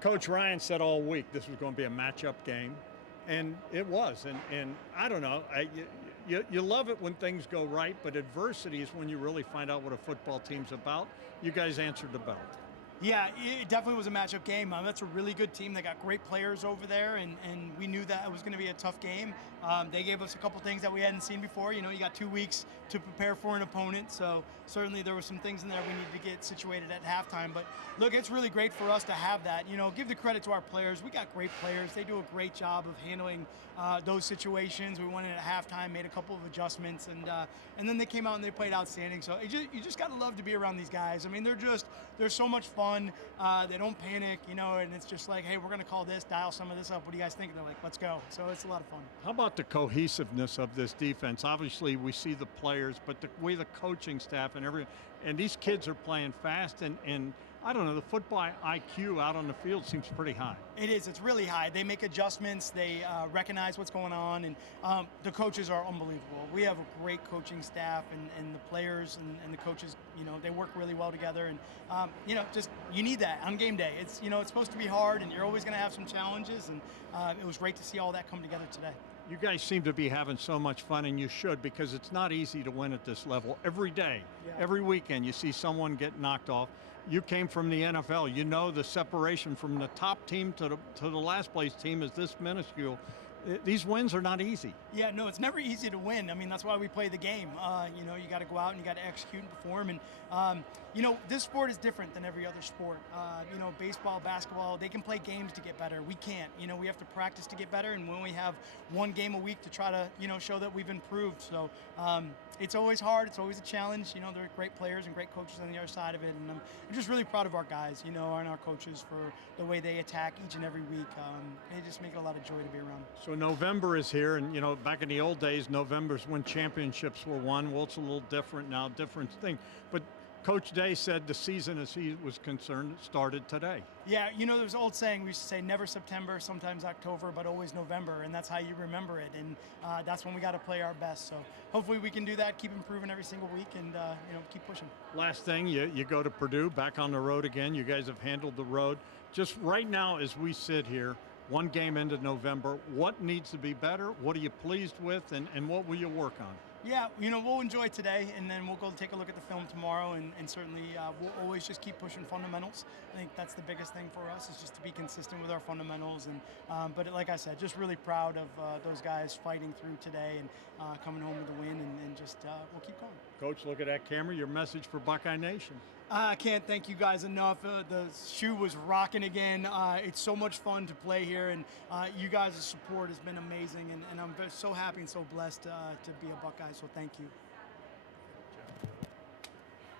Coach Ryan said all week this was going to be a matchup game, and it was. And I don't know, you love it when things go right, but adversity is when you really find out what a football team's about. You guys answered the bell. Yeah, it definitely was a matchup game. That's a really good team. They got great players over there, and we knew that it was going to be a tough game. They gave us a couple things that we hadn't seen before. You know, you got 2 weeks to prepare for an opponent, so certainly there were some things in there we needed to get situated at halftime. But look, it's really great for us to have that. You know, give the credit to our players. We got great players. They do a great job of handling those situations. We went in at halftime, made a couple of adjustments, and then they came out and they played outstanding. So you just got to love to be around these guys. I mean, they're so much fun. They don't panic, you know, and it's just like, hey, we're going to call this, dial some of this up. What do you guys think? And they're like, let's go. So it's a lot of fun. How about the cohesiveness of this defense? Obviously, we see the players, but the way the coaching staff and these kids are playing fast, and I don't know, the football IQ out on the field seems pretty high. It is. It's really high. They make adjustments. They recognize what's going on, and the coaches are unbelievable. We have a great coaching staff, and the players and the coaches, you know, they work really well together, and you know, just you need that on game day. It's, you know, it's supposed to be hard, and you're always going to have some challenges, and it was great to see all that come together today. You guys seem to be having so much fun, and you should, because it's not easy to win at this level. Every day, every weekend, you see someone get knocked off. You came from the NFL. You know the separation from the top team to the last place team is this minuscule. These wins are not easy. Yeah, no, it's never easy to win. I mean, that's why we play the game. You know, you got to go out and you got to execute and perform. And, you know, this sport is different than every other sport. You know, baseball, basketball, they can play games to get better. We can't. You know, we have to practice to get better. And we only have one game a week to try to, you know, show that we've improved. So it's always hard. It's always a challenge. You know, there are great players and great coaches on the other side of it. And I'm just really proud of our guys, you know, and our coaches for the way they attack each and every week. They just make it a lot of joy to be around. So November is here, and you know, back in the old days, November's when championships were won. Well, it's a little different now, different thing. But Coach Day said the season, as he was concerned, started today. Yeah, you know, there's an old saying, we used to say never September, sometimes October, but always November, and that's how you remember it, and that's when we got to play our best. So hopefully we can do that, keep improving every single week, and you know, keep pushing. Last thing, you go to Purdue, back on the road again. You guys have handled the road. Just right now, as we sit here, one game into November, what needs to be better? What are you pleased with, and what will you work on? Yeah, you know, we'll enjoy today, and then we'll go take a look at the film tomorrow, and certainly we'll always just keep pushing fundamentals. I think that's the biggest thing for us, is just to be consistent with our fundamentals. And but like I said, just really proud of those guys fighting through today and coming home with the win, and just we'll keep going. Coach, look at that camera. Your message for Buckeye Nation. I can't thank you guys enough. The shoe was rocking again. It's so much fun to play here, and you guys' support has been amazing, and I'm so happy and so blessed to be a Buckeye, so thank you.